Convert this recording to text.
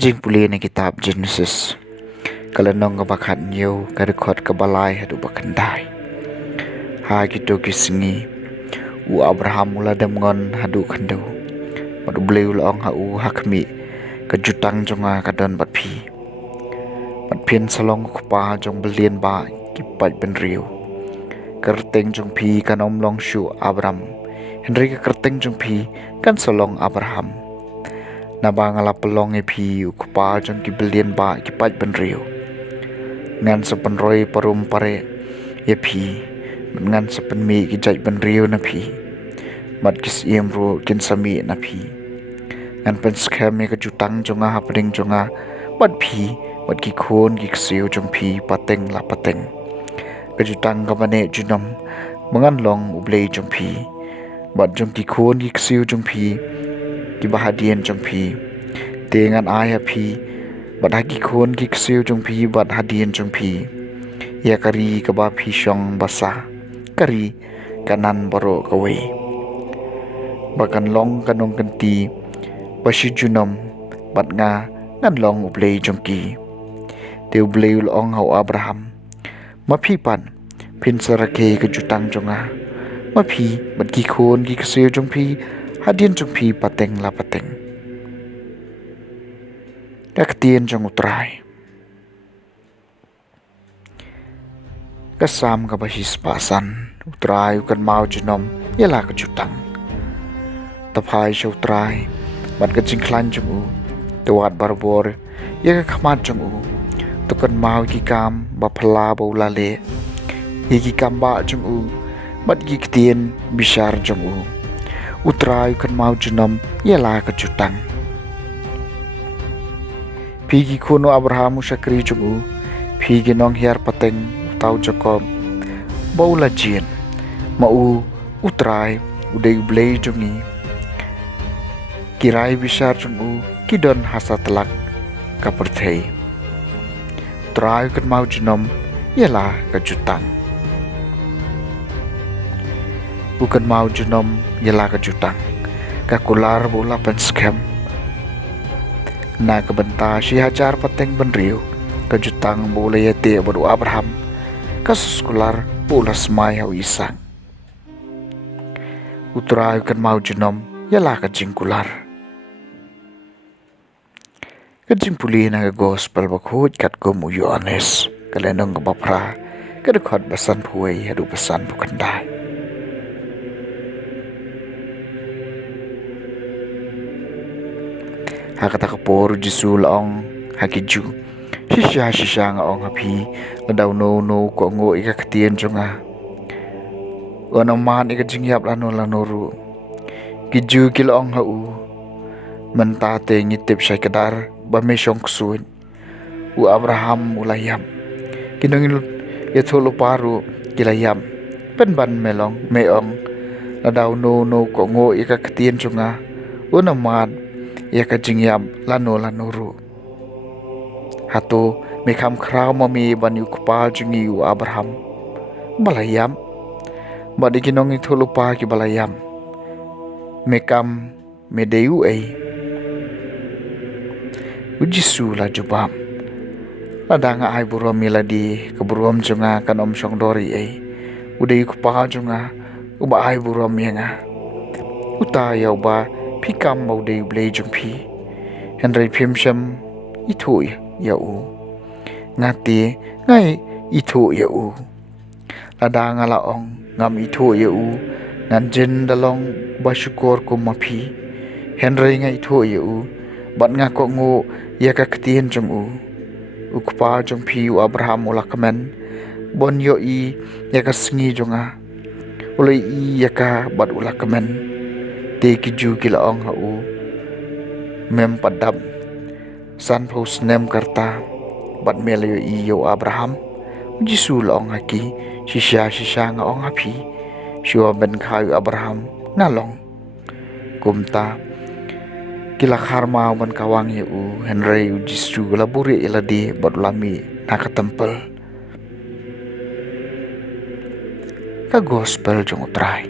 Kajing puli ni kitab Genesis. Kalanong kabakat niyo karikot kabalay hadu bakandai. Ha gitu kisingi. U Abraham mula demngon hadu kandau. Madu beliau laong hau hakmi kajutang jonga kadon batpi. Batpien salong kupa jong belien ba kipat benriu. Kerteng jong pi kanom long shu Abraham. Henry kerteng jong pi kan salong Abraham. Nabangala pelong pi kupa jong ki belien ba kipat benriu. Ngan sepenroi parum pare ye pi. Ngan sepenmi ki jaj benriu na pi. Mat kis iemru kin sami na pi. Ngan penskam ye kejutang jonga hapding jonga bat pi bat ki khon ki ksiu jong pi pateng la pateng. Kejutang kamane junam mangan long ublei jong pi. Bat jong ki khon ki ksiu jong pi ki bahadien jong pi. Dengan ayah pi bat hagi khon ki ksiu jong pi bat hadien jong pi. Ya kari kaba pi syong basah. Kari kanan baro kawe. Bakan long kanong kenti basi junam bat ngan long ublei jong ki. Te ublei ulong hau Abraham. Mapipan pin sarake kejutang jonga. Mapi bat ki khon ki ksiu jong pi hadien jong pi pateng la pateng. Kaktien jong utrai. Kasam ka basis pasan utrai ukan mau junom yala kejutang. Tapai siya utrai bat kejingklan jong u tuat barbor ya kamat jong u tukan mau kikam bapala baulale yaki kamba jong u bat giktien bisar jong u utrai ukan mau junom yala kejutang. Pigi kuno Abraham usakri jong u pigi nong hiar pateng tau Jacob baula jien mau utrai udai ublei jongi kirai bisar jong u kidon hasa telak kaperthei utrai kan mau junom ialah kejutang bukan mau junom ialah kejutang kakular bola penskam na kebenta si hajar pateng benriu kejutang boleh yate baru Abraham kasus kular bola semai hau isang utrai kan mau junom ialah kejing kular kejing puli na gospel bakhut kat ko mu Yohanes kalenong kabapra kadukhat basan puai hadu basan bukandai hakata kapor jisul ong hakiju shisha nga ong hapi ladaw no ko ngo ika katien jonga ono man ika jingyap lano ru kiju kilo ong hau mentate ngitip syai kadar bame syong ksuin u Abraham ulayam kinongil yatolo paru kilayam penban melong meong ladaw no ko ngo ika katien jonga ono man ya kajingyam lano ru hatu mekam krau mami banyu kupal jungi u Abraham balayam badi kinong itu lupa ki balayam mekam medeu ei ujisu la jubam ladanga ai burom miladi keburom junga kanom syong dori ei udai kupal junga uba ai burom yenga uta ya uba pikam mau dei blei jung pi Henry Pimsham itu ya u ngati ngai itu ya u lada ngalaong ngam itu ya u ngan jen dalong basyukur ko mapi Henry ngai itu ya u bat ngako ngo ya ka ketien jong u ukpa jong pi u Abraham ula kamen bon yo i ya ka sengi jonga ulai i ya ka bat ula kamen te kiju kilaong hau mem padam san pos nem karta bat melayo iyo Abraham jisu laong haki shisha nga ong hapi shua ben kayu Abraham nalong kumta kila karma ban kawang yu Henry jisu laburi iladi bat ulami nakatempel ka gospel jong utrai